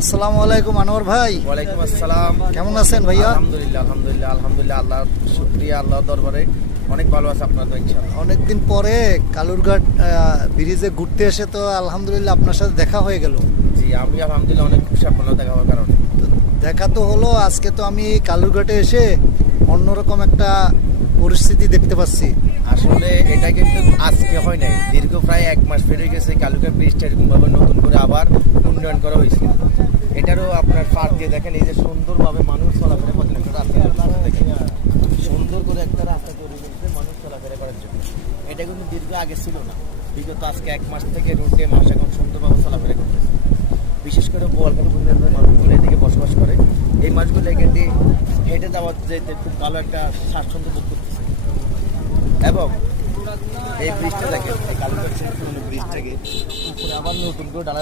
আসসালামু আলাইকুম আনোয়ার ভাই। ওয়ালাইকুম আসসালাম। কেমন আছেন ভাইয়া? আলহামদুলিল্লাহ আল্লাহ শুকরিয়া, আল্লাহর দরবারে অনেক ভালো আছে। আপনার তো ইনশাআল্লাহ অনেকদিন পরে কালুরঘাট ব্রিজে ঘুরতে এসে তো আলহামদুলিল্লাহ আপনার সাথে দেখা হয়ে গেল। জি, আমি আলহামদুলিল্লাহ অনেক খুশি আপনার দেখা হওয়ার কারণে। তো দেখা তো হলো, আজকে তো আমি কালুরঘাটে এসে অন্যরকম একটা পরিস্থিতি দেখতে পাচ্ছি। আসলে এটা কিন্তু আজকে হয় নাই, দীর্ঘ প্রায় 1 মাস পেরিয়ে গেছে। কালুরঘাট ব্রিজটা এরকমভাবে নতুন করে আবার উন্নয়ন করা হয়েছে। এটারও আপনার পার্ক দিয়ে দেখেন, এই যে সুন্দরভাবে মানুষ চলাফেরা করছেন, একটা রাস্তা দেখেন, সুন্দর করে একটা রাস্তা তৈরি করেছে মানুষ চলাফেরা করার জন্য। এটা কিন্তু দীর্ঘ আগে ছিল না, বিগত আজকে 1 মাস থেকে রোডে মানুষ এখন সুন্দরভাবে চলাফেরা করতেছে। বিশেষ করে বোয়ালখালী উপজেলার মানুষগুলো এদিকে বসবাস করে, এই মানুষগুলো এখান দিয়ে হেঁটে যাওয়া যেতে খুব ভালো একটা স্বাচ্ছন্দ্য বোধ করতেছে। এবং এই ব্রিজটা দেখেন, এই কালুরঘাট ব্রিজটাকে উপরে আবার নতুন করে